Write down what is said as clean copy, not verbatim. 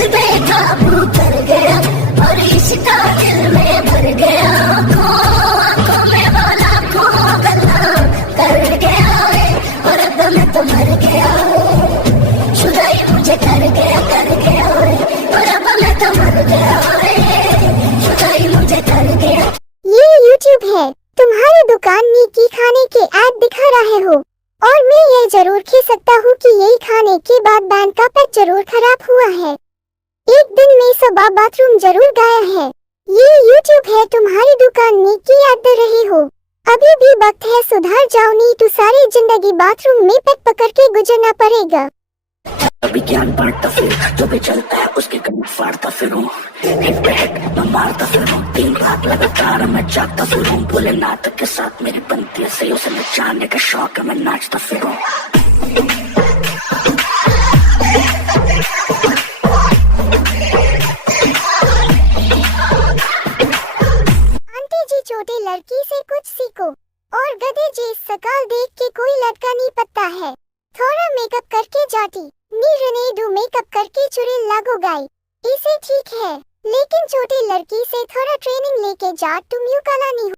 दिल बेकाबू कर गया और इश्क दिल में भर गया। आँखों में वो लाखों गल्ला कर गया है और अब मैं तो मर गया। शुदाई मुझे कर गया है और अब मैं तो मर गया है। शुदाई मुझे कर गया। ये YouTube है, तुम्हारी दुकान में की खाने के ऐड दिखा रहे हो और मैं ये जरूर कह सकता हूँ कि यही खाने के बाद बैंक का पेट जरूर खराब हुआ है। एक दिन में सुबह बाथरूम जरूर गया है। ये YouTube है, तुम्हारी दुकान में की ऐड दे रहे हो। अभी भी वक्त है, सुधार जाओ, नहीं तो सारी जिंदगी बाथरूम में पेट पकड़ के गुजरना पड़ेगा। अभी ज्ञान बांटता फिर जो भी चलता है उसके कदम फाड़ता फिरूं। हिट पे हिट मैं मारता फिरूं। 3 रात लगातार मैं जागता फिरूं। भोलेनाथ के साथ मेरी बनती है सही, उसे नचाने का शौक है, मैं नाचता फिरूं। आंटी जी, छोटी लड़की से कुछ सीखो और गधे जी सकाल देख के कोई लड़का नहीं पता है। थोड़ा मेकअप करके जाती नी रने दो, मेकअप करके चुरी लागो गाई, इसे ठीक है, लेकिन छोटी लड़की से थोड़ा ट्रेनिंग लेके जा, तुम यूं काला नहीं हो।